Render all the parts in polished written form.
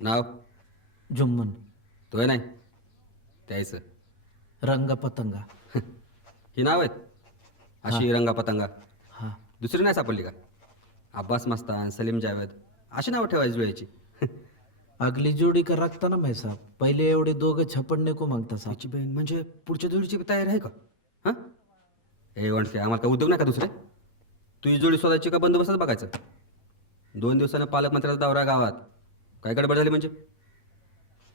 नाव जुम्मन. तो आहे नाही त्याचं. रंगा पतंगा. ही नाव आहेत अशी रंगा पतंगा. हा. दुसरी नाही सापडली का? अब्बास मस्तान, सलीम जावेद अशी नावं ठेवायची जुळायची. अगली जोडी का रखता ना मैं साहब. पहिले एवढे दोघं छपडणे को मागता साहब. तिची बहीण म्हणजे पुढच्या जोडीची तयारी आहे का? हां हे वणके आम्हाला काय उद्योग नाही का दुसरे? तुझी जोडी शोधायची का बंदोबस्तच बघायचं? 2 दिवसानं पालकमंत्र्याचा दौरा गावात. काय गडबड झाली म्हणजे?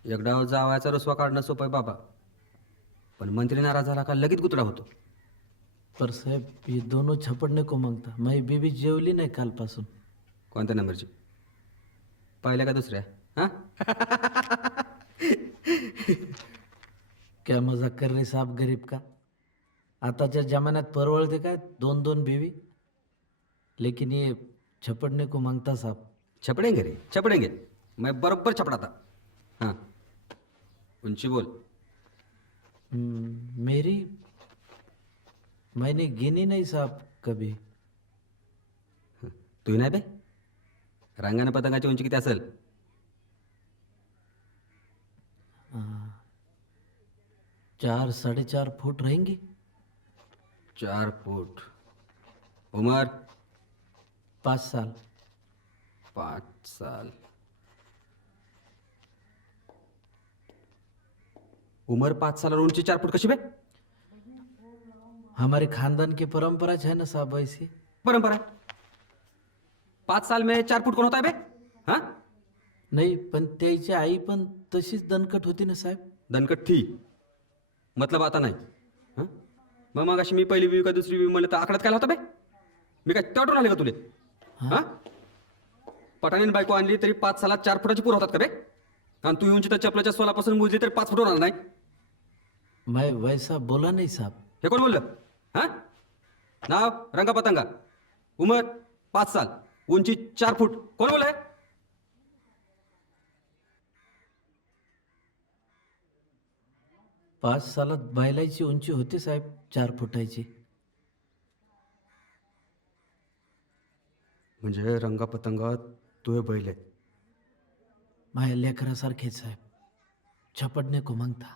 एक डाव जावायचा रसवा काढणं सोपं आहे बाबा, पण मंत्री नाराज झाला का लगेच गुतडा होतो. पर साहेब ये दोनों छपडणे को मागता. माझी बीबी जेवली नाही कालपासून. कोणत्या नंबरची? पहिल्या का दुसऱ्या? हां क्या मजाक कर रे साहब गरीब का. आताच्या जमान्यात परवडते काय 2-2 बीवी. लेकिन ये छपडणे को मागता साहब. छपडेंगे रे छपडेंगे. मैं बरोबर छपडाता. हां उंची बोल. मेरी मैंने गिनी नहीं साहब कभी. तू नाही बे. रांगाने पतंगाची उंची किती असेल? 4-4.5 फूट रहेंगी. 4 फूट. उमर 5 साल. 5 साल. उमर 5 साल और उंची 4 फूट कशी बे? हमारे खानदान की परंपरा है ना साहब ऐसी. परंपरा 5 साल में 4 फूट कोण होता है बे? हाँ नाही पण त्याची आई पण तशीच दणकट होती ना साहेब. दणकट थी मतलब आता नाही. हं? मग अशी मी पहिली विवी का दुसरी विवी म्हणलं तर आकड्यात काय होता बे? मी काय तेवढून आले का तुले? हां पटाणीन बायको आणली तरी 5 सालात 4 फुटाची पूर होतात का बे? आणि तू उंची तर चपलाच्या सोलापासून मोजली तरी 5 फूट होणार नाही. मैं वैसा बोला नहीं साहब. हे कोण बोललं? हां नाव रंगा पतंगा, उमर 5 साल, उंची 4 फूट. कोण बोलय? 5 सालात बैलाची उंची होती साहेब 4 फुटाची. म्हणजे रंगा पतंगा तू बैल आहे. माझ्या लेकरासारखेच साहेब. छपडणे को मागता.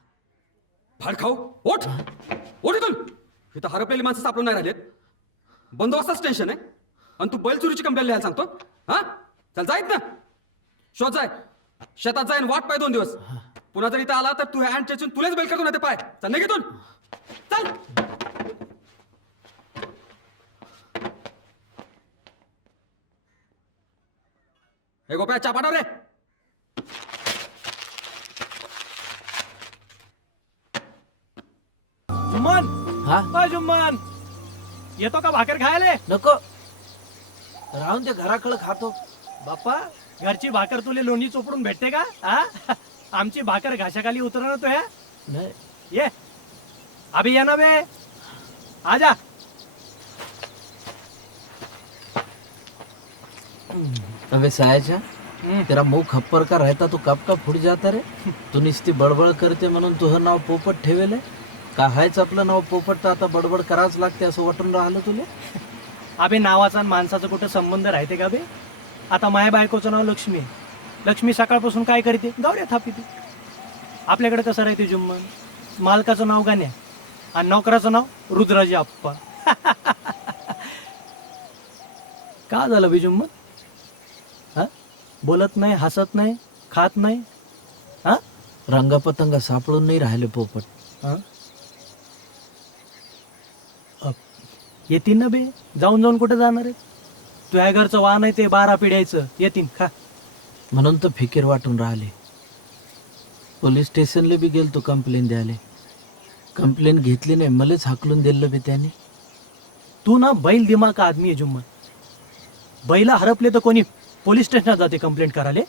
फाड खाऊ. ओठ ओठ इथून. इथं हरपलेली माणसं सापडून नाही राहिलेत. बंदोबस्ताच टेन्शन आहे आणि तू बैल चोरीची कंप्लेंट लिहायला सांगतो. हा चल जाईत ना. शोध जाय. शेतात जाईन वाट पाय 2 दिवस. पुन्हा जर इथं आला तर तू हँड चेचून तुलाच बैल करतो ना ते पाय. चल नाही घेतून चल. हे गोप्या चहा पाठव रे. जुम्मन हा जुम्मन येतो का भाकर खायला? नको राहून ते घराकडे खातो. बाप्पा घरची भाकर तुले लोणी चोपडून भेटते का? हा आमची भाकर घाशाखाली उतरणार तो ह्या. नाही ये अभि ये ना बे आजा. अबे सायाच्या तेरा मुंह खप्पर का रहता तू कब का फुट जाता रे. तू नुसती बडबड करते म्हणून तुझं नाव पोपट ठेवेले का? हायच आपलं नाव पोपट तर आता बडबड करावंच लागते असं वाटून राहिलं तुले. अबे नावाचा आणि माणसाचा कुठं संबंध राहते का बे? आता माया बायकोचं नाव लक्ष्मी आहे. लक्ष्मी सकाळपासून काय करते? गावड्या थापिते. आपल्याकडे कसं राहते जुम्मन? मालकाचं नाव गाण्या आणि नोकराचं नाव रुद्राजी आप्पा. का झालं बे जुम्मन? हा बोलत नाही, हसत नाही, खात नाही. हा रंगापतंगा सापडून नाही राहिले पोपट. हा? येतीन ना बे. जाऊन जाऊन कुठे जाणार आहे? तुझ्या घरचं वाहन आहे ते 12 पिढ्याचं. येतीन खा. म्हणून तर फिकीर वाटून राहिले. पोलीस स्टेशनला बी गेलतो कंप्लेन द्यायला. कंप्लेन घेतली नाही, मलाच हाकलून दिलं बी त्याने. तू ना बैल दिमाग आदमी आहे जुम्मन. बैला हरपले तर कोणी पोलीस स्टेशनात जाते कंप्लेंट करायला?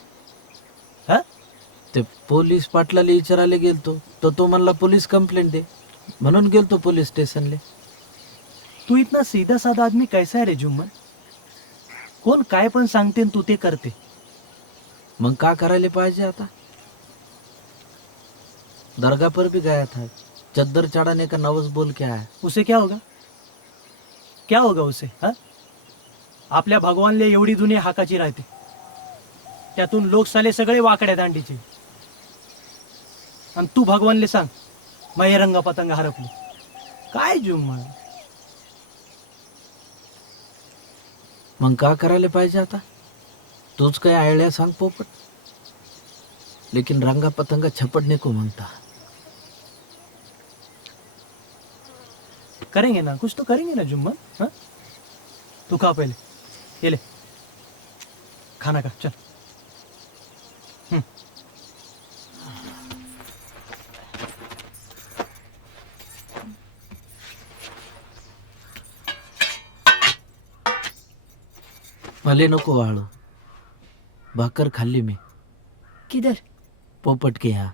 हा ते पोलीस पाटलाला विचारायला गेलतो तर तो म्हणला पोलीस कंप्लेंट दे. म्हणून गेलतो पोलीस स्टेशनला. तू इतना सीधा साधा आदमी कैसा है रे जुम्मन? कोण काय पण सांगते तू ते करते. मग का करायला पाहिजे आता? दरगाह पर भी गया था. चद्दर चढ़ाने का नवस बोल के आया. उसे क्या होगा? क्या होगा उसे? हा आपल्या भगवानले एवढी जुनी हाकाची राहते. त्यातून लोक साले सगळे वाकड्या दांडीचे. आणि तू भगवानले सांग माझे रंग पतंग हरपले. काय जुम्मन. मग का करायला पाहिजे आता? तूच काय आयडिया सांग पोपट. लेकिन रंगा पतंगा छपटने को म्हणता. करेंगे ना, कुछ तो करेंगे ना जुम्मन. हाँ तू खा पहले, ये ले खाना खा चल. मले नको वाळू. भाकर खाल्ली मी किधर? पोपट के यहाँ.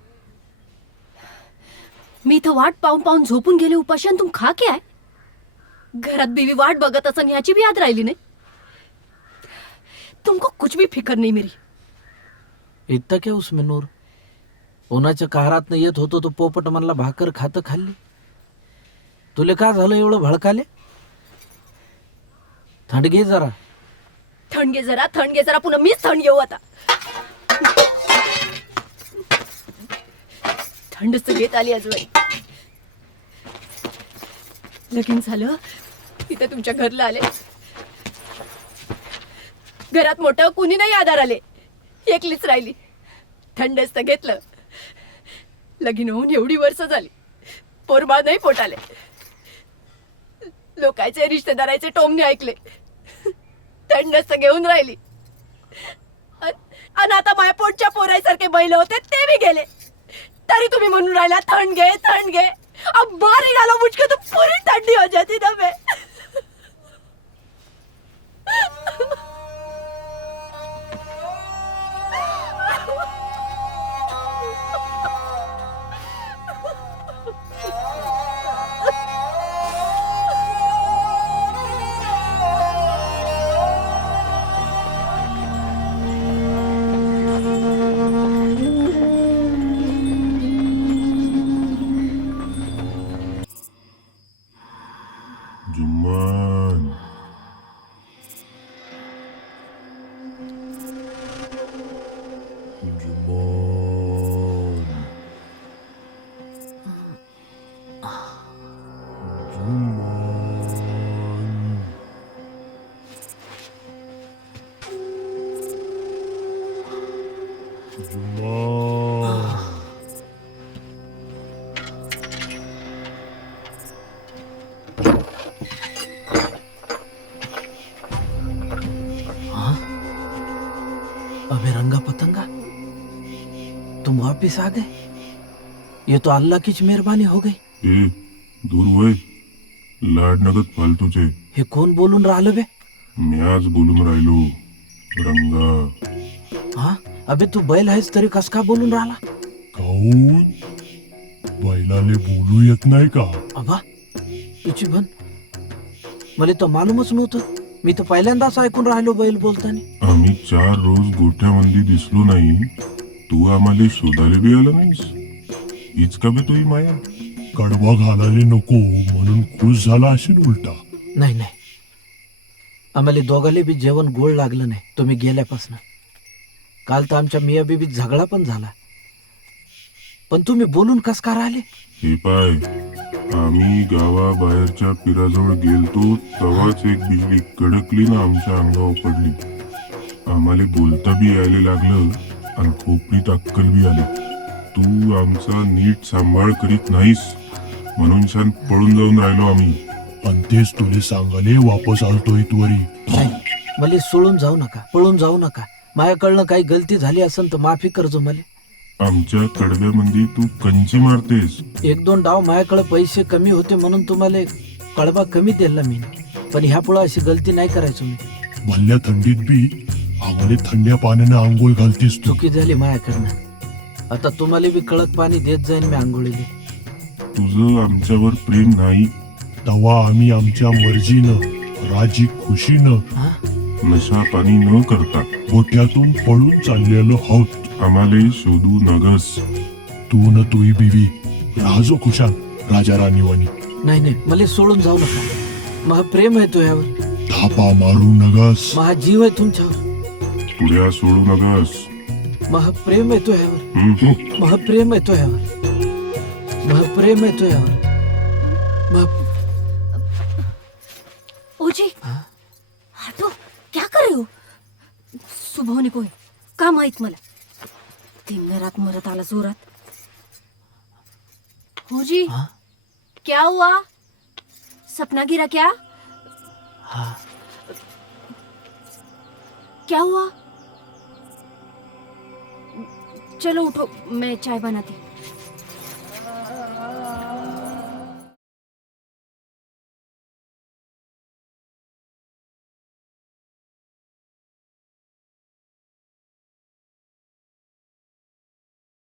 मी इथं वाट पाहून पाहून झोपून गेले उपाशी आणि तुम खा के आहे. घरात बीवी वाट बघत असं ह्याची भी याद राहिली नाही. तुमको कुछ भी फिकर नाही मेरी. इतका क्या उसमें नूर. उन्हाच्या कहारात येत होतो तो पोपट म्हणला भाकर खात खाल्ली. तुले का झालं एवढं भडकाले? थंड घे जरा. थंड घे जरा पुन्हा मीच थंड घेऊ आता. थंडच घेत आली आजवाई. लगीन झालं तिथे तुमच्या घरला आले. घरात मोठं कुणी नाही आधार आले. एकलीच राहिली. थंडच तर घेतलं. लगीन होऊन एवढी वर्ष झाली. पोरबाळ नाही पोटाले. लोकांचे रिश्तेदाराचे टोमणे ऐकले. थंडच तर घेऊन राहिली. आणि आता माझ्या पोटच्या पोरासारखे बैल होते ते बी गेले. तरी तुम्ही म्हणून राहिला थंड घे. अब मारे डालो मुझको तो पूरी ठंडी हो जाती ना मैं. जुम्मन अबे रंगा पतंगा, तुम वापिस आ गए. ये तो अल्लाह की मेहरबानी हो गई. ए दूर वय. लाड नगत फालतूचे. हे कोण बोलून राहिलं बे? मी आज बोलून राहिलो रंगा. हा अबे तू बैल आहेस तरी कस का बोलून राहिला? काऊन बैलाले बोलू येत नाही का? अबा तुझी बन मला तर मालूमच नव्हतं. मी तर पहिल्यांदाच ऐकून राहिलो बैल बोलताना. आम्ही 4 रोज गोठ्यामध्ये दिसलो नाही. तू आम्हाला शोधायला बी आला नाहीस. हीच का बे तुही माया? कडवा घालायला नको म्हणून खुश झाला असेल उलटा. नाही नाही, आम्हाला दोघाले बी जेवण गोड लागलं नाही तुम्ही गेल्यापासून. काल तर आमच्या मिया बीबीत झगडा पण झाला. पण तुम्ही बोलून कस का राहिले? हे पाय, आम्ही गावाबाहेरच्या पिराजवळ गेलतो तेव्हाच एक बिजली कडकली ना आमच्या अंगावर पडली. आम्हाला बोलता बी यायला लागलं आणि खोपरीत अक्कल बी आली. तू आमचा नीट सांभाळ करीत नाहीस म्हणून छान पळून जाऊन राहिलो आम्ही. आणि तेच तुले सांगाले वापस आलतोय त्वरी. नाही, मला सोडून जाऊ नका, पळून जाऊ नका. माझ्याकडनं काही गलती झाली असेल तर माफी करजो मला. आमच्या कडव्यामध्ये तू कंची मारतेस. 1-2 डाव माझ्याकडे पैसे कमी होते म्हणून तुम्हाला कळबा कमी दिला मी. पण ह्या पुढे अशी गलती नाही करायचो मी. भल्या थंडीत बी आम्हाला थंड्या पाण्यानं आंघोळ घालतीस तू. चुकी झाली माझ्याकडनं. आता तुम्हाला बी कडक पाणी देत जाईन मी आंघोळीला. तुझं आमच्यावर प्रेम नाही तेव्हा आम्ही आमच्या मर्जीनं राजी खुशीनं हा नशा पाणी न करता गोठ्यातून पळून चाललेलो आहोत. आम्हाला शोधू नगस. तू न तुही बीवी राजो खुशाल राजा राणीवाणी. नाही नाही, मला सोडून जाऊ नका. महा प्रेम आहे तुझ्यावर. थापा मारू नगस. महा जीव आहे तुमच्यावर. पुढ्या सोडू नगस. महाप्रेम आहे तुझ्यावर, हम्म? महाप्रेम आहे तुझ्यावर, महाप्रेम आहे तुझ्यावर. ओजी हटो, क्या कर रहे हो? सुबह होने को है, का माहित मला. दिन रात मरत आला जोरात. ओजी हाँ? क्या हुआ? सपना गिरा क्या? हाँ. क्या हुआ? चलो उठो, मैं चाय बनाती.